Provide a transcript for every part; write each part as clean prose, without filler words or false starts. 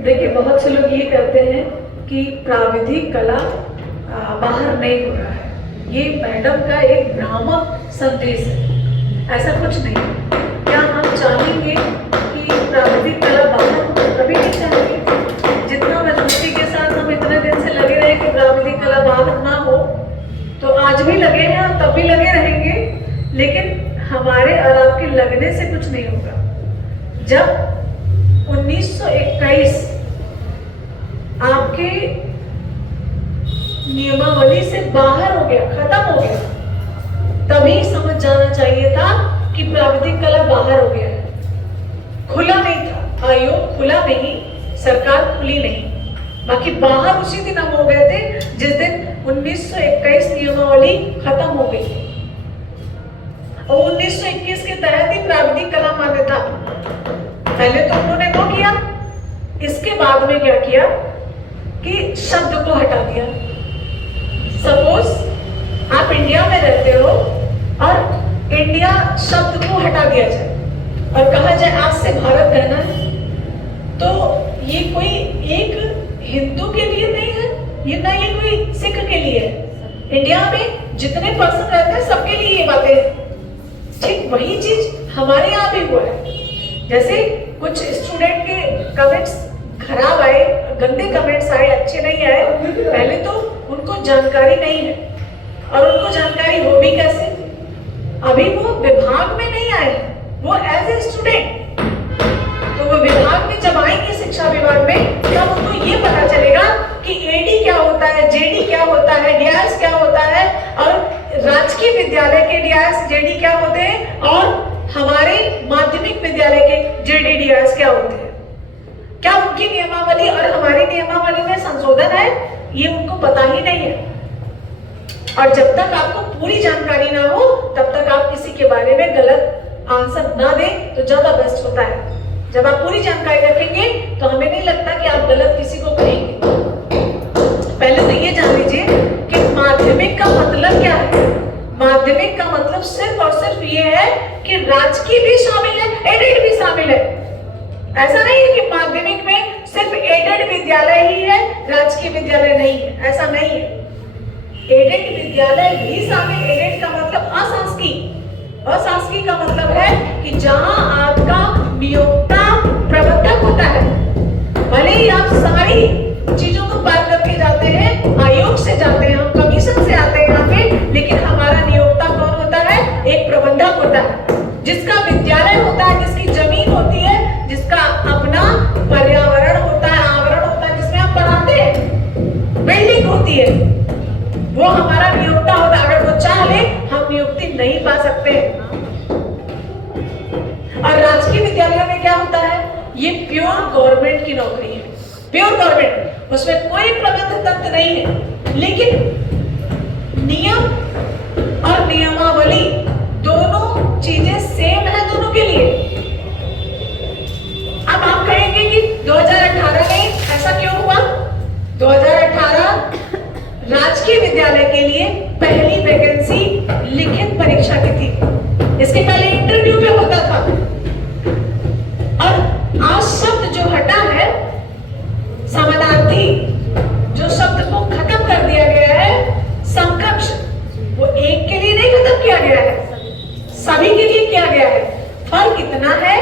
देखिए, बहुत से लोग ये कहते हैं कि प्राविधिक कला बाहर नहीं हो रहा है। ये मैडम का एक भ्रामक संदेश है, ऐसा कुछ नहीं। क्या हम चाहेंगे कि प्राविधिक कला बाहर हो? कभी नहीं चाहेंगे। जितना मजबूती के साथ हम इतने दिन से लगे रहे कि प्राविधिक कला बाहर ना हो, तो आज भी लगे हैं और तब भी लगे रहेंगे, लेकिन हमारे और आपके लगने से कुछ नहीं होगा। जब 1921 आपके नियमावली से बाहर हो गया, खत्म हो गया, तभी समझ जाना चाहिए था कि प्राविधिक कला बाहर हो गया है। खुला नहीं था, आयोग खुला नहीं, सरकार खुली नहीं, बाकी बाहर उसी दिन हम हो गए थे जिस दिन 1921 नियमावली खत्म हो गई थी। और 1921 के तहत ही प्राविधिक कला मान्यता। पहले तो उन्होंने वो किया, इसके बाद में क्या किया कि शब्द को हटा दिया। सपोज आप इंडिया में रहते हो और इंडिया शब्द को हटा दिया जाए और कहा जाए आज से भारत कहना है, तो ये कोई एक हिंदू के लिए नहीं है, ये ना ये कोई सिख के लिए है। इंडिया में जितने पर्सन रहते हैं सबके लिए ये बातें हैं। ठीक वही चीज हमारे यहाँ भी हुआ है। जैसे कुछ स्टूडेंट के कमेंट्स खराब आए, गंदे कमेंट्स आए, अच्छे नहीं आए, पहले तो उनको जानकारी नहीं है, और उनको जानकारी हो भी कैसे? अभी वो विभाग में नहीं आए, वो एज ए स्टूडेंट। तो वो विभाग में जब आएंगे, शिक्षा विभाग में, तब उनको ये पता चलेगा कि एडी क्या होता है, जेडी क्या होता है, डीआईएस क्या होता है, और राजकीय विद्यालय के डीआईएस जेडी क्या होते हैं, और हमारे माध्यमिक विद्यालय के जेडी डीआईएस क्या होते हैं। क्या उनकी नियमावली और हमारी नियमावली में संशोधन है? ये उनको पता ही नहीं है। और जब तक आपको पूरी जानकारी ना हो, तब तक आप किसी के बारे में गलत आंसर ना दें तो ज्यादा बेस्ट होता है। जब आप पूरी जानकारी रखेंगे तो हमें नहीं लगता कि आप गलत किसी को कहेंगे। पहले तो ये जान लीजिए कि माध्यमिक का मतलब क्या है। माध्यमिक का मतलब सिर्फ और सिर्फ ये है कि राजकीय भी शामिल है, एडेड भी शामिल है। ऐसा नहीं है कि माध्यमिक में सिर्फ एडेड विद्यालय ही है, राजकीय विद्यालय नहीं है, ऐसा नहीं है। एडेड विद्यालय भी शामिल। एडेड का मतलब अशासकीय। अशासकीय का मतलब है कि जहां आपका नियोक्ता प्रबंधक होता है। भले ही आप सारी चीजों को पार करके जाते हैं, आयोग से जाते हैं, हम कमीशन से आते हैं यहाँ पे, लेकिन हमारा नियोक्ता कौन होता है? एक प्रबंधक होता है, जिसका विद्यालय होता है, जिसकी जमीन होती है, जिसका अपना पर्यावरण होता है, आवरण होता है, जिसमें हम पढ़ाते हैं, बिल्डिंग होती है, वो हमारा नियोक्ता होता है। अगर वो चाह ले, हम नियुक्ति नहीं पा सकते। और राजकीय विद्यालयों में क्या होता है? ये प्योर गवर्नमेंट की नौकरी है, प्योर गवर्नमेंट, उसमें कोई प्रबंध तंत्र नहीं है। लेकिन नियम और नियमावली दोनों चीजें सेम है दोनों के लिए। अब आप कहेंगे कि 2018 में ऐसा क्यों हुआ? 2018 राजकीय विद्यालय के लिए पहली वैकेंसी लिखित परीक्षा की थी। इसके पहले इंटरव्यू में होता था। और आज शब्द जो हटा है, समानार्थी, जो शब्द को खत्म कर दिया गया है, समकक्ष, वो एक के लिए नहीं खत्म किया गया है, सभी के लिए किया गया है। फर्क इतना है,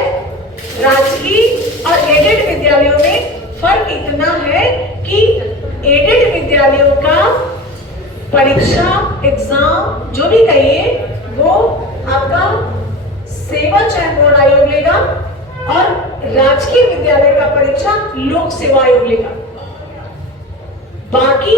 राजकीय और एडेड विद्यालयों में फर्क इतना है कि एडेड विद्यालयों का परीक्षा, एग्जाम, जो भी कहिए, वो आपका सेवा चयन बोर्ड आयोग लेगा, और राजकीय विद्यालय का परीक्षा लोक सेवा आयोग लेगा। बाकी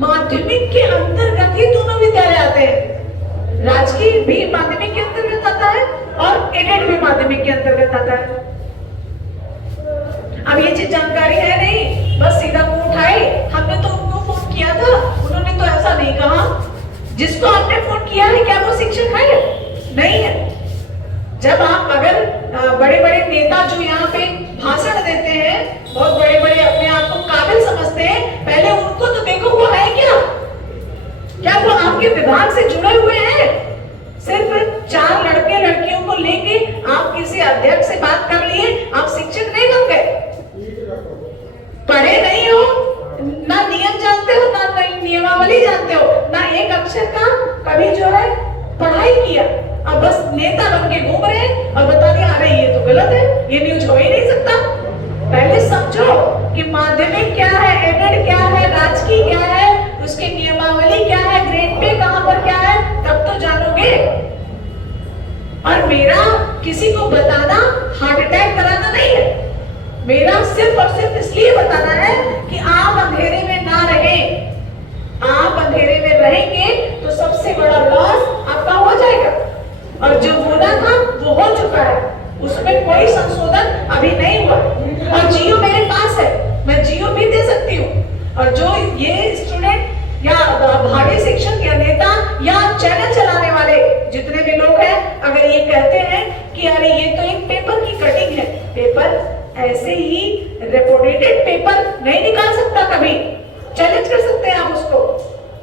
माध्यमिक के अंतर्गत ही दोनों विद्यालय आते हैं। राजकीय भी माध्यमिक के अंतर्गत आता है और एडेड भी माध्यमिक के अंतर्गत आता है। अब ये चीज जानकारी है नहीं, बस सीधा मुंह उठाए, हमने तो उनको फोन किया था, उन्होंने तो ऐसा नहीं कहा। जिसको आपने फोन किया है, क्या वो शिक्षक है? नहीं है। जब आप अगर बड़े बड़े नेता जो यहाँ पे भाषण देते हैं, बहुत बड़े बड़े अपने आप को काबिल समझते हैं, पहले उनको तो देखो वो है क्या वो आपके विभाग से जुड़े हुए हैं? सिर्फ 4 लड़के लड़कियों को लेके आप किसी अध्यक्ष से बात कर लिए, आप शिक्षक नहीं बन गए। के घूम रहे हैं और बता दिया अरे ये तो गलत है, ये न्यूज हो ही नहीं सकता। पहले समझो कि माध्यमिक क्या है, एडेड क्या है, राजकीय क्या है, उसकी नियमावली क्या है, ग्रेड पे कहां पर क्या है, तब तो जानोगे। और मेरा किसी को बताना हार्ट अटैक कराना नहीं है, मेरा सिर्फ और सिर्फ इसलिए बताना है कि आप अंधेरे में ना रहें। आप अंधेरे में रहेंगे तो सबसे बड़ा लॉस आपका हो जाएगा, और जो होना था वो हो चुका है, उसमें कोई संशोधन अभी नहीं हुआ। और जियो मेरे पास है, मैं जियो भी दे सकती हूँ। और जो ये स्टूडेंट या भावी शिक्षक या नेता या चैनल चलाने वाले जितने भी लोग हैं, अगर ये कहते हैं कि अरे ये तो एक पेपर की कटिंग है, पेपर ऐसे ही रिपोर्टेड पेपर नहीं निकाल सकता, कभी चैलेंज कर सकते हैं आप उसको,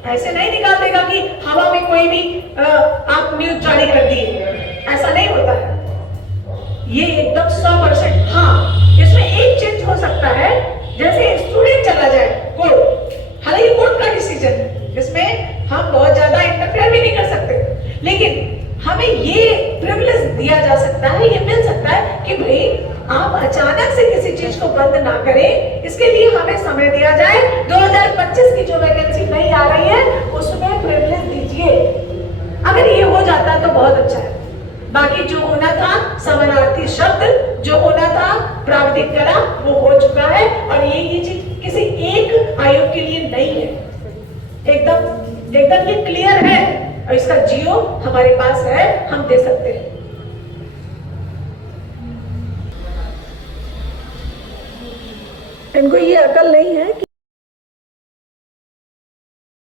ऐसे नहीं निकाल देगा कि हवा में कोई भी आप न्यूज जारी कर दी, ऐसा नहीं होता है। ये एकदम 100%। हाँ, इसमें एक चेंज हो सकता है, जैसे स्टूडेंट चला जाए कोर्ट, हालांकि कोर्ट का डिसीजन है, इसमें हम बहुत ज्यादा इंटरफेयर भी नहीं कर सकते, लेकिन हमें ये प्रिविलेज दिया जा सकता है, ये मिल सकता है कि भाई आप अचानक से किसी चीज को बंद ना करें, इसके लिए हमें समय दिया जाए। 2025 की जो वैकेंसी नहीं आ रही है उसमें प्रिविलेज दीजिए। अगर ये हो जाता तो बहुत अच्छा है। बाकी जो होना था समानार्थी शब्द, जो होना था प्राविधिक करा, वो हो चुका है। और ये चीज किसी एक आयोग के लिए नहीं है, एकदम ये क्लियर है। और इसका जियो हमारे पास है, हम दे सकते हैं। इनको ये अकल नहीं है कि